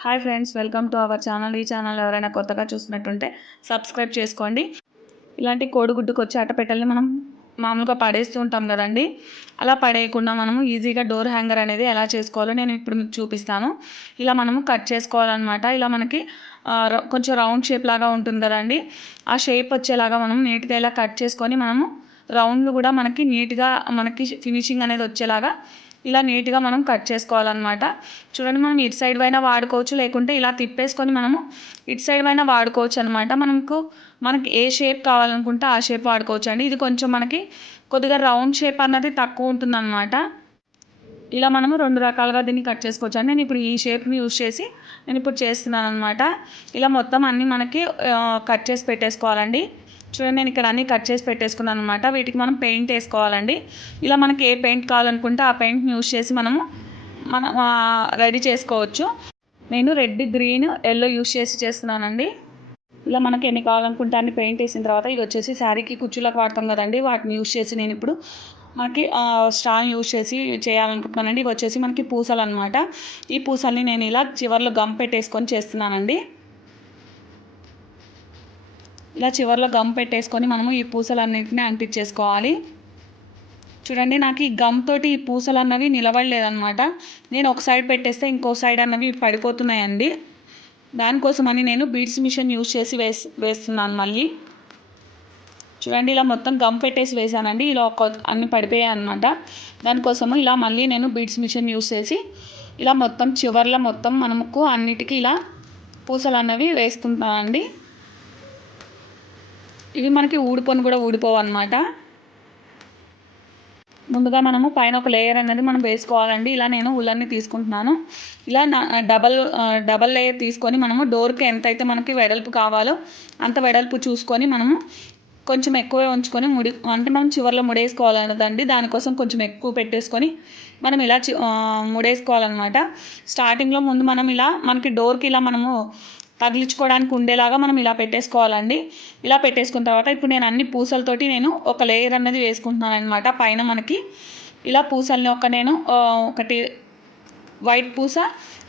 Hi friends welcome to our channel ఈ channel ఎవరైనా కొత్తగా చూసినట్టుంటే సబ్స్క్రైబ్ చేసుకోండి. ఇలాంటి కోడిగుడ్డుకు వచ్చే అట్టపెట్టెల్ని మనం మామూలుగా పడేస్తూ ఉంటాం కదండి. అలా పడేయకుండా మనము ఈజీగా డోర్ హ్యాంగర్ అనేది ఎలా చేసుకోవాలో నేను ఇప్పుడు మీకు చూపిస్తాను. ఇలా మనము కట్ చేసుకోవాలన్నమాట. ఇలా మనకి కొంచెం రౌండ్ షేప్ లాగా ఉంటుంది కదండి. ఆ షేప్ వచ్చేలాగా మనం నీట్గా ఇలా కట్ చేసుకొని మనము రౌండ్లు కూడా మనకి నీట్గా మనకి ఫినిషింగ్ అనేది వచ్చేలాగా ఇలా నీట్గా మనం కట్ చేసుకోవాలన్నమాట. చూడండి మనం ఇటు సైడ్ పైన వాడుకోవచ్చు లేకుంటే ఇలా తిప్పేసుకొని మనము ఇటు సైడ్ పైన వాడుకోవచ్చు అనమాట మనకు మనకి ఏ షేప్ కావాలనుకుంటే ఆ షేప్ వాడుకోవచ్చు అండి ఇది కొంచెం మనకి కొద్దిగా రౌండ్ షేప్ అన్నది తక్కువ ఉంటుందన్నమాట. ఇలా మనము రెండు రకాలుగా దీన్ని కట్ చేసుకోవచ్చు అండి నేను ఇప్పుడు ఈ షేప్ని యూజ్ చేసి నేను ఇప్పుడు చేస్తున్నాను అనమాట ఇలా మొత్తం అన్నీ మనకి కట్ చేసి పెట్టేసుకోవాలండి. చూడండి నేను ఇక్కడ అన్నీ కట్ చేసి పెట్టేసుకున్నాను అనమాట వీటికి మనం పెయింట్ వేసుకోవాలండి. ఇలా మనకి ఏ పెయింట్ కావాలనుకుంటే ఆ పెయింట్ని యూజ్ చేసి మనము మనం రెడీ చేసుకోవచ్చు. నేను రెడ్ గ్రీన్ ఎల్లో యూజ్ చేసి చేస్తున్నానండి. ఇలా మనకి ఎన్ని కావాలనుకుంటే అన్ని పెయింట్ వేసిన తర్వాత ఇది వచ్చేసి శారీకి కుచ్చులకు వాడతాం కదండి. వాటిని యూజ్ చేసి నేను ఇప్పుడు మనకి స్ట్రాంగ్ యూజ్ చేసి చేయాలనుకుంటున్నానండి. ఇవి వచ్చేసి మనకి పూసలు అనమాట ఈ పూసల్ని నేను ఇలా చివర్లో గమ్ పెట్టేసుకొని చేస్తున్నానండి. ఇలా చివర్లో గమ్ పెట్టేసుకొని మనము ఈ పూసలన్నింటినీ అంటించేసుకోవాలి. చూడండి నాకు ఈ గమ్ తోటి ఈ పూసలు అన్నవి నిలబడలేదన్నమాట. నేను ఒక సైడ్ పెట్టేస్తే ఇంకో సైడ్ అన్నవి పడిపోతున్నాయండి. దానికోసమని నేను బీడ్స్ మిషన్ యూజ్ చేసి వేస్ వేస్తున్నాను మళ్ళీ. చూడండి ఇలా మొత్తం గమ్ పెట్టేసి వేసానండి ఇలా ఒక అన్ని పడిపోయాయి అనమాట దానికోసము ఇలా మళ్ళీ నేను బీడ్స్ మిషన్ యూజ్ చేసి ఇలా మొత్తం చివర్లో మొత్తం మనకు అన్నిటికీ ఇలా పూసలు అన్నవి వేసుకుంటానండి. ఇవి మనకి ఊడిపోని కూడా ఊడిపోవు అనమాట ముందుగా మనము పైన ఒక లేయర్ అనేది మనం వేసుకోవాలండి. ఇలా నేను ఉల్లన్ని తీసుకుంటున్నాను. ఇలా నా డబల్ డబల్ లేయర్ తీసుకొని మనము డోర్కి ఎంత అయితే మనకి వెడల్పు కావాలో అంత వెడల్పు చూసుకొని మనము కొంచెం ఎక్కువే ఉంచుకొని ముడి అంటే మనం చివర్లో ముడేసుకోవాలన్నదండి. దానికోసం కొంచెం ఎక్కువ పెట్టేసుకొని మనం ఇలా ముడేసుకోవాలన్నమాట. స్టార్టింగ్లో ముందు మనం ఇలా మనకి డోర్కి ఇలా మనము తగిలించుకోవడానికి ఉండేలాగా మనం ఇలా పెట్టేసుకోవాలండి. ఇలా పెట్టేసుకున్న తర్వాత ఇప్పుడు నేను అన్ని పూసలతోటి నేను ఒక లేయర్ అనేది వేసుకుంటున్నాను అనమాట పైన మనకి ఇలా పూసల్ని ఒక నేను ఒకటి వైట్ పూస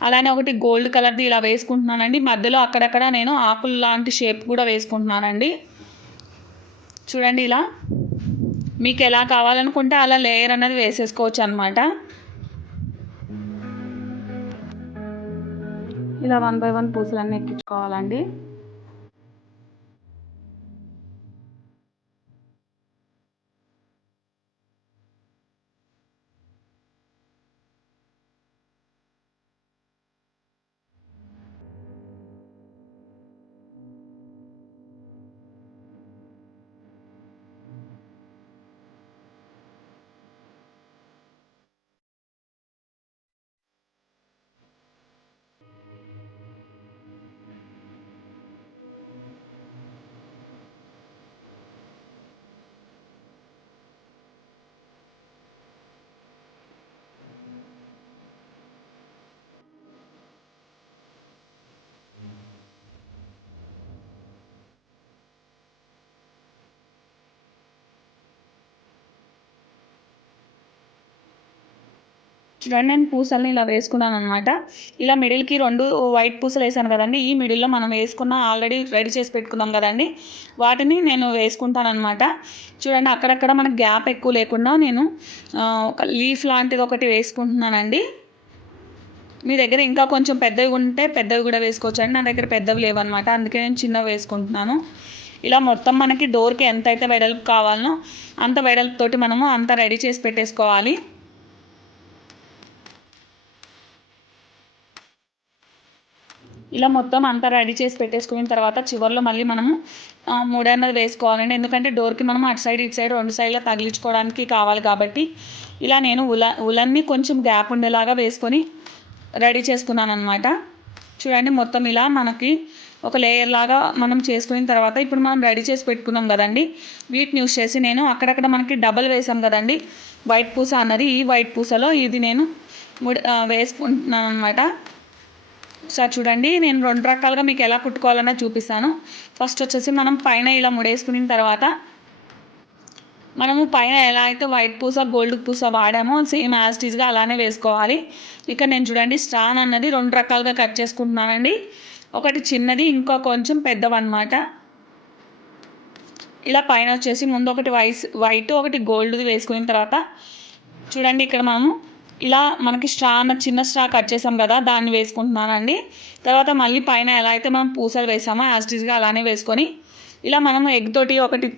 అలానే ఒకటి గోల్డ్ కలర్ది ఇలా వేసుకుంటున్నానండి. మధ్యలో అక్కడక్కడ నేను ఆకులు లాంటి షేప్ కూడా వేసుకుంటున్నానండి. చూడండి ఇలా. మీకు ఎలా కావాలనుకుంటే అలా లేయర్ అనేది వేసేసుకోవచ్చు అనమాట ఇలా వన్ బై వన్ పూసలన్నీ ఎక్కించుకోవాలండి. చూడండి నేను పూసల్ని ఇలా వేసుకున్నాను అనమాట ఇలా మిడిల్కి రెండు వైట్ పూసలు వేసాను కదండి. ఈ మిడిల్లో మనం వేసుకున్న ఆల్రెడీ రెడీ చేసి పెట్టుకున్నాం కదండి. వాటిని నేను వేసుకుంటాను అనమాట చూడండి అక్కడక్కడ మనకు గ్యాప్ ఎక్కువ లేకుండా నేను ఒక లీఫ్ లాంటిది ఒకటి వేసుకుంటున్నానండి. మీ దగ్గర ఇంకా కొంచెం పెద్దవి ఉంటే పెద్దవి కూడా వేసుకోవచ్చు అండి నా దగ్గర పెద్దవి లేవన్నమాట. అందుకే నేను చిన్నవి వేసుకుంటున్నాను. ఇలా మొత్తం మనకి డోర్కి ఎంత అయితే వెడల్పు కావాలనో అంత వెడల్పుతోటి మనము అంత రెడీ చేసి పెట్టేసుకోవాలి. ఇలా మొత్తం అంతా రెడీ చేసి పెట్టేసుకున్న తర్వాత చివర్లో మళ్ళీ మనము మూడన్నది అన్నది వేసుకోవాలండి. ఎందుకంటే డోర్కి మనం అటు సైడ్ ఇటు సైడ్ రెండు సైడ్లో తగిలించుకోవడానికి కావాలి కాబట్టి ఇలా నేను ఉల ఉలన్ని కొంచెం గ్యాప్ ఉండేలాగా వేసుకొని రెడీ చేసుకున్నాను అనమాట చూడండి మొత్తం ఇలా మనకి ఒక లేయర్ లాగా మనం చేసుకున్న తర్వాత ఇప్పుడు మనం రెడీ చేసి పెట్టుకున్నాం కదండి. వీటిని యూస్ చేసి నేను అక్కడక్కడ మనకి డబల్ వేసాం కదండి. వైట్ పూస అన్నది ఈ వైట్ పూసలో ఇది నేను వేసుకుంటున్నాను అనమాట ఒకసారి చూడండి నేను రెండు రకాలుగా మీకు ఎలా కుట్టుకోవాలన్నా చూపిస్తాను. ఫస్ట్ వచ్చేసి మనం పైన ఇలా ముడేసుకున్న తర్వాత మనము పైన ఎలా అయితే వైట్ పూస గోల్డ్ పూస వాడామో సేమ్ యాజ్టీజ్గా అలానే వేసుకోవాలి. ఇక్కడ నేను చూడండి స్టాన్ అన్నది రెండు రకాలుగా కట్ చేసుకుంటున్నానండి. ఒకటి చిన్నది ఇంకా కొంచెం పెద్దవన్నమాట. ఇలా పైన వచ్చేసి ముందు ఒకటి వైస్ వైట్ ఒకటి గోల్డ్ది వేసుకున్న తర్వాత చూడండి ఇక్కడ మనము ఇలా మనకి స్ట్రా అన్న చిన్న స్ట్రా కట్ చేసాం కదా దాన్ని వేసుకుంటున్నానండి. తర్వాత మళ్ళీ పైన ఎలా అయితే మనం పూసలు వేసామో యాస్టీస్గా అలానే వేసుకొని ఇలా మనం ఎగ్ తోటి ఒకటి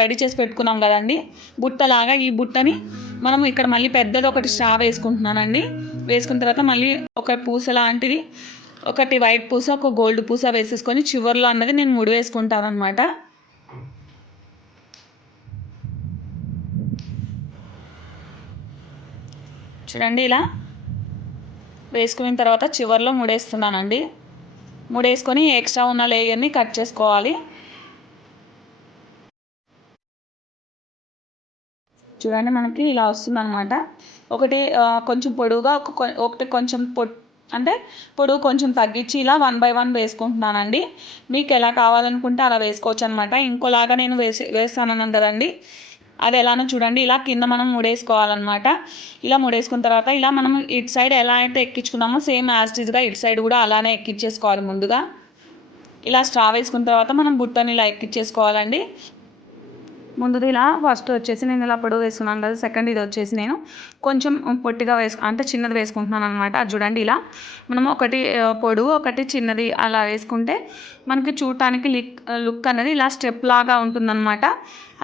రెడీ చేసి పెట్టుకున్నాం కదండి. బుట్టలాగా ఈ బుట్టని మనం ఇక్కడ మళ్ళీ పెద్దది ఒకటి స్ట్రా వేసుకుంటున్నానండి. వేసుకున్న తర్వాత మళ్ళీ ఒక పూస లాంటిది ఒకటి వైట్ పూస ఒక గోల్డ్ పూస వేసేసుకొని చివర్లో అన్నది నేను ముడి వేసుకుంటాను అనమాట చూడండి ఇలా వేసుకున్న తర్వాత చివర్లో ముడేస్తున్నానండి. ముడేసుకొని ఎక్స్ట్రా ఉన్న లేయర్ని కట్ చేసుకోవాలి. చూడండి మనకి ఇలా వస్తుంది అనమాట ఒకటి కొంచెం పొడువుగా ఒకటి కొంచెం పొ అంటే పొడుగు కొంచెం తగ్గించి ఇలా వన్ బై వన్ వేసుకుంటున్నానండి. మీకు ఎలా కావాలనుకుంటే అలా వేసుకోవచ్చు అనమాట ఇంకోలాగా నేను వేసి వేస్తానన్నాను కదండి. అది ఎలానో చూడండి. ఇలా కింద మనం ముడేసుకోవాలన్నమాట. ఇలా ముడేసుకున్న తర్వాత ఇలా మనం ఇటు సైడ్ ఎలా అయితే ఎక్కించుకున్నామో సేమ్ యాజ్టీజ్గా ఇటు సైడ్ కూడా అలానే ఎక్కించేసుకోవాలి ముందుగా. ఇలా స్ట్రా వేసుకున్న తర్వాత మనం బుట్టని ఇలా ఎక్కించేసుకోవాలండి. ముందుది ఇలా ఫస్ట్ వచ్చేసి నేను ఇలా పొడవు వేసుకున్నాను కదా సెకండ్ ఇది వచ్చేసి నేను కొంచెం పొట్టిగా వేసుకు అంటే చిన్నది వేసుకుంటున్నాను అనమాట అది చూడండి ఇలా మనం ఒకటి పొడవు ఒకటి చిన్నది అలా వేసుకుంటే మనకి చూడటానికి లిక్ లుక్ అనేది ఇలా స్టెప్ లాగా ఉంటుందన్నమాట.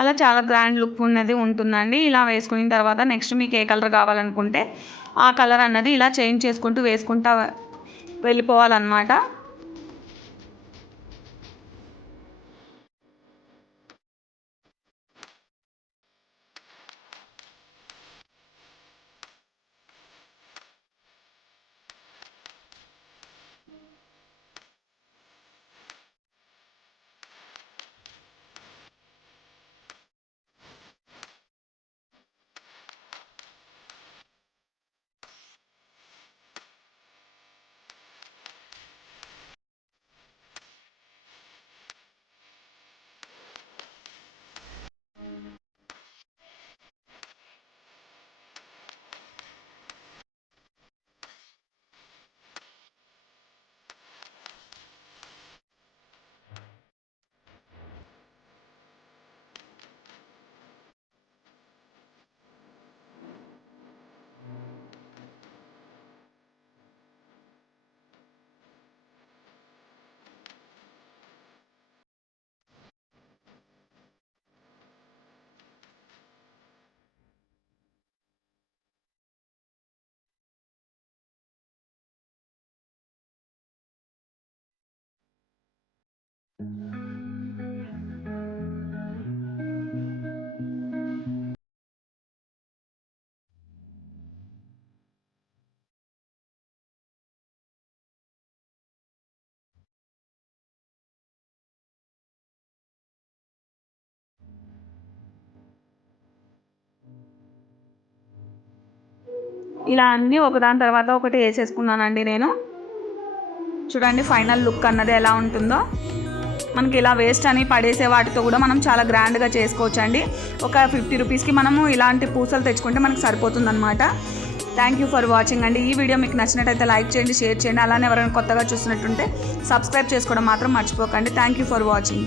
అలా చాలా గ్రాండ్ లుక్ ఉన్నది ఉంటుందండి. ఇలా వేసుకున్న తర్వాత నెక్స్ట్ మీకు ఏ కలర్ కావాలనుకుంటే ఆ కలర్ అన్నది ఇలా చేంజ్ చేసుకుంటూ వేసుకుంటా వెళ్ళిపోవాలన్నమాట. ఇలా అన్నీ ఒకదాని తర్వాత ఒకటి వేసేసుకున్నానండి నేను. చూడండి ఫైనల్ లుక్ అన్నది ఎలా ఉంటుందో. మనకి ఇలా వేస్ట్ అని పడేసే వాటితో కూడా మనం చాలా గ్రాండ్గా చేసుకోవచ్చు అండి ఒక ఫిఫ్టీ రూపీస్కి మనము ఇలాంటి పూసలు తెచ్చుకుంటే మనకు సరిపోతుందన్నమాట. థ్యాంక్ యూ ఫర్ వాచింగ్ అండి. ఈ వీడియో మీకు నచ్చినట్టయితే లైక్ చేయండి షేర్ చేయండి. అలానే ఎవరైనా కొత్తగా చూసినట్టుంటే సబ్స్క్రైబ్ చేసుకోవడం మాత్రం మర్చిపోకండి. Thank you for watching